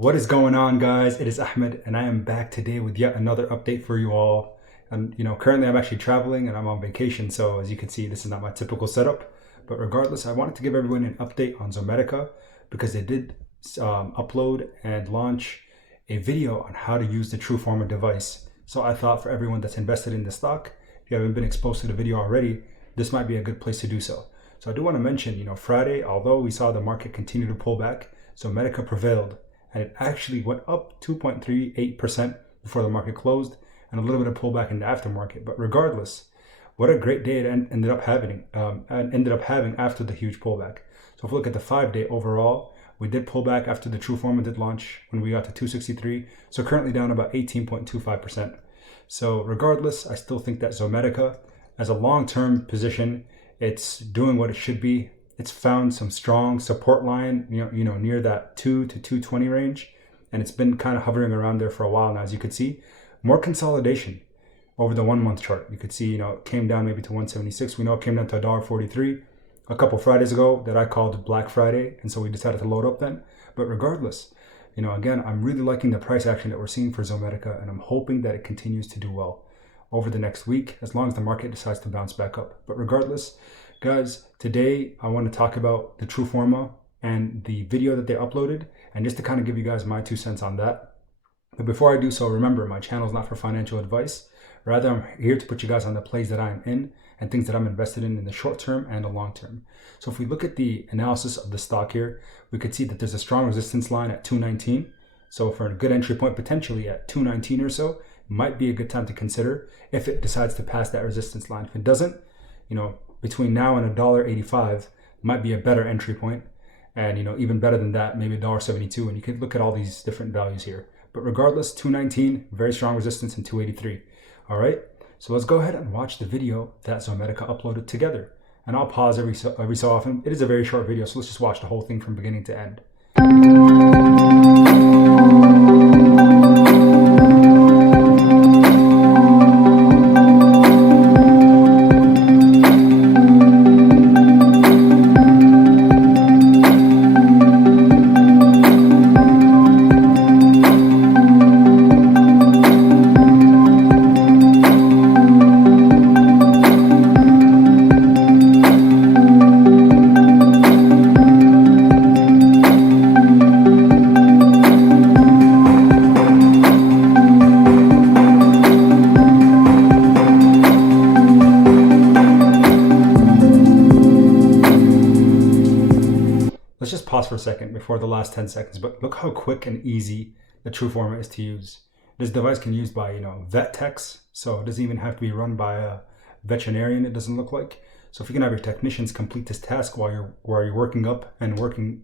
What is going on, guys? It is Ahmed and I am back today with yet another update for you all. And currently I'm actually traveling and I'm on vacation, so as you can see, this is not my typical setup. But regardless, I wanted to give everyone an update on Zomedica because they did upload and launch a video on how to use the Truforma device. So I thought for everyone that's invested in the stock, if you haven't been exposed to the video already, this might be a good place to do so. So I do want to mention, Friday, although we saw the market continue to pull back, Zomedica prevailed. And it actually went up 2.38% before the market closed, and a little bit of pullback in the aftermarket. But regardless, what a great day it ended up having after the huge pullback. So if we look at the 5-day overall, we did pull back after the Truforma did launch when we got to 263. So currently down about 18.25%. So regardless, I still think that Zomedica, as a long-term position, it's doing what it should be. It's found some strong support line, near that 2 to 220 range, and it's been kind of hovering around there for a while now. As you could see, more consolidation over the 1 month chart. You could see, it came down maybe to 176. We know it came down to $1.43 a couple Fridays ago that I called Black Friday, and so we decided to load up then. But regardless, again, I'm really liking the price action that we're seeing for Zomedica, and I'm hoping that it continues to do well over the next week, as long as the market decides to bounce back up. But regardless, guys, today I want to talk about the Truforma and the video that they uploaded, and just to kind of give you guys my 2 cents on that. But before I do so, remember, my channel is not for financial advice. Rather, I'm here to put you guys on the plays that I'm in and things that I'm invested in the short term and the long term. So if we look at the analysis of the stock here, we could see that there's a strong resistance line at 219. So for a good entry point potentially at 219 or so, might be a good time to consider if it decides to pass that resistance line. If it doesn't, between now and $1.85 might be a better entry point, and even better than that, maybe $1.72, and you could look at all these different values here. But regardless, 219, very strong resistance, and 283. All right, so let's go ahead and watch the video that Zomedica uploaded together, and I'll pause every so often. It is a very short video, so let's just watch the whole thing from beginning to end. Let's just pause for a second before the last 10 seconds, but look how quick and easy the Truforma is to use. This device can be used by, vet techs, so it doesn't even have to be run by a veterinarian, it doesn't look like. So if you can have your technicians complete this task while you're working up and working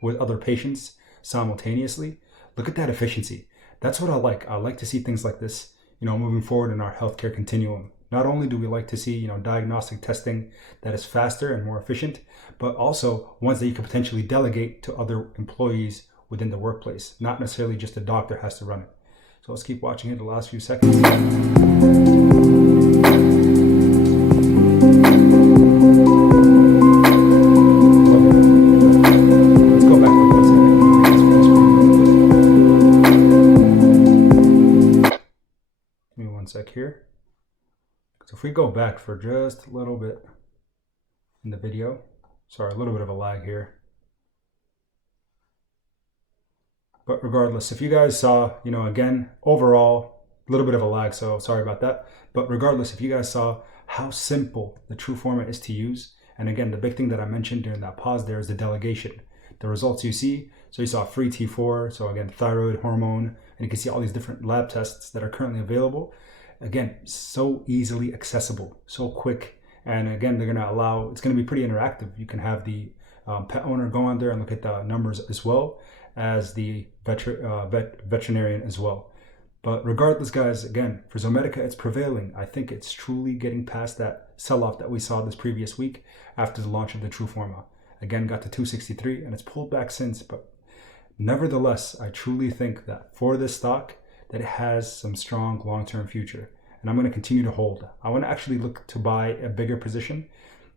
with other patients simultaneously, look at that efficiency. That's what I like. I like to see things like this, moving forward in our healthcare continuum. Not only do we like to see, diagnostic testing that is faster and more efficient, but also ones that you can potentially delegate to other employees within the workplace. Not necessarily just a doctor has to run it. So let's keep watching it the last few seconds. Let's go back for 1 second. Give me 1 sec here. So if we go back for just a little bit in the video, sorry, a little bit of a lag here. But regardless, if you guys saw, again, overall, a little bit of a lag, so sorry about that. But regardless, if you guys saw how simple the Truforma is to use, and again, the big thing that I mentioned during that pause there is the delegation. The results you see, so you saw free T4, so again, thyroid hormone, and you can see all these different lab tests that are currently available. Again, so easily accessible, so quick. And again, they're going to allow, it's going to be pretty interactive. You can have the pet owner go on there and look at the numbers as well as the veterinarian as well. But regardless, guys, again, for Zomedica, it's prevailing. I think it's truly getting past that sell-off that we saw this previous week after the launch of the Truforma. Again, got to 263 and it's pulled back since. But nevertheless, I truly think that for this stock, that it has some strong long-term future, and I'm going to continue to hold. I want to actually look to buy a bigger position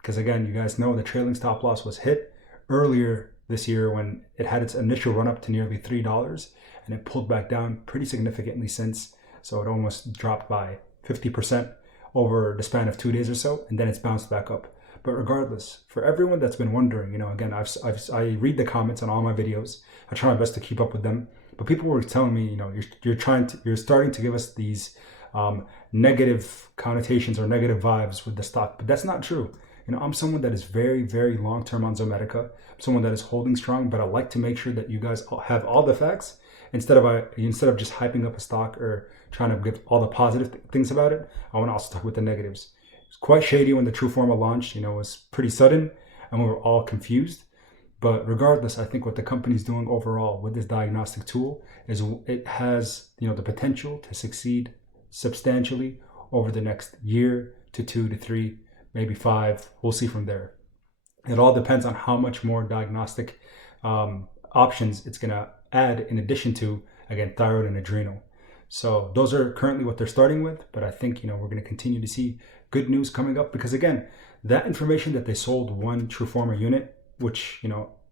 because, again, you guys know the trailing stop loss was hit earlier this year when it had its initial run up to nearly $3, and it pulled back down pretty significantly since. So it almost dropped by 50% over the span of 2 days or so, and then it's bounced back up. But regardless, for everyone that's been wondering, again, I read the comments on all my videos. I try my best to keep up with them. But people were telling me, you're starting to give us these negative connotations or negative vibes with the stock. But that's not true. I'm someone that is very, very long-term on Zomedica. I'm someone that is holding strong, but I like to make sure that you guys have all the facts instead of just hyping up a stock or trying to give all the positive things about it. I want to also talk with the negatives. It's quite shady when the Truforma launched. It was pretty sudden, and we were all confused. But regardless, I think what the company's doing overall with this diagnostic tool is it has the potential to succeed substantially over the next year to 2 to 3, maybe 5. We'll see from there. It all depends on how much more diagnostic options it's going to add in addition to, again, thyroid and adrenal. So those are currently what they're starting with, but I think we're going to continue to see good news coming up, because again, that information that they sold one Truforma unit, which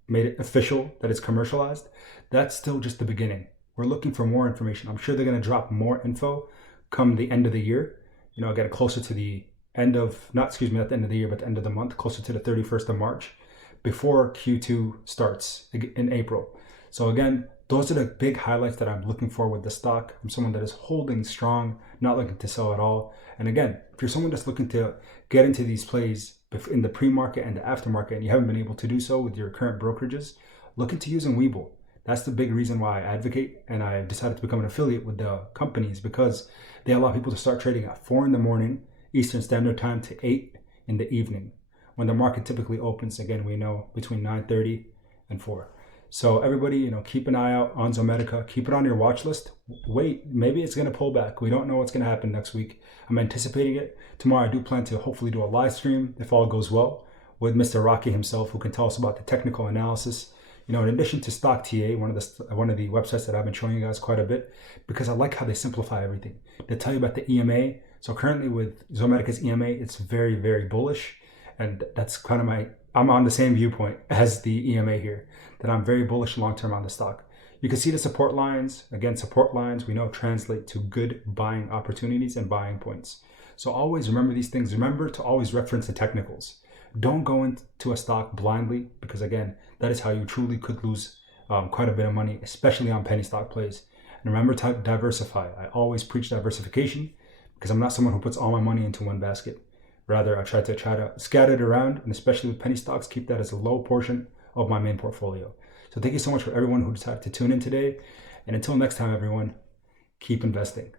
made it official that it's commercialized, that's still just the beginning. We're looking for more information. I'm sure they're going to drop more info come the end of the year. Get closer to the end of, not the end of the year, but the end of the month, closer to the 31st of March, before Q2 starts in April. So again, those are the big highlights that I'm looking for with the stock. I'm someone that is holding strong, not looking to sell at all. And again, if you're someone that's looking to get into these plays in the pre-market and the aftermarket, and you haven't been able to do so with your current brokerages, look into using Webull. That's the big reason why I advocate, and I decided to become an affiliate with the companies, because they allow people to start trading at 4 in the morning Eastern Standard Time to 8 in the evening, when the market typically opens, again, we know, between 9:30 and 4. So everybody, keep an eye out on Zomedica. Keep it on your watch list. Wait, maybe it's going to pull back. We don't know what's going to happen next week. I'm anticipating it. Tomorrow I do plan to hopefully do a live stream, if all goes well, with Mr. Rocky himself, who can tell us about the technical analysis. In addition to Stock TA, one of the websites that I've been showing you guys quite a bit, because I like how they simplify everything. They tell you about the EMA. So currently with Zomedica's EMA, it's very, very bullish. And that's kind of I'm on the same viewpoint as the EMA here, that I'm very bullish long-term on the stock. You can see the support lines. Again, support lines we know translate to good buying opportunities and buying points. So always remember these things. Remember to always reference the technicals. Don't go into a stock blindly, because again, that is how you truly could lose quite a bit of money, especially on penny stock plays. And remember to diversify. I always preach diversification, because I'm not someone who puts all my money into one basket. Rather, I try to scatter it around, and especially with penny stocks, keep that as a low portion of my main portfolio. So thank you so much for everyone who decided to tune in today. And until next time, everyone, keep investing.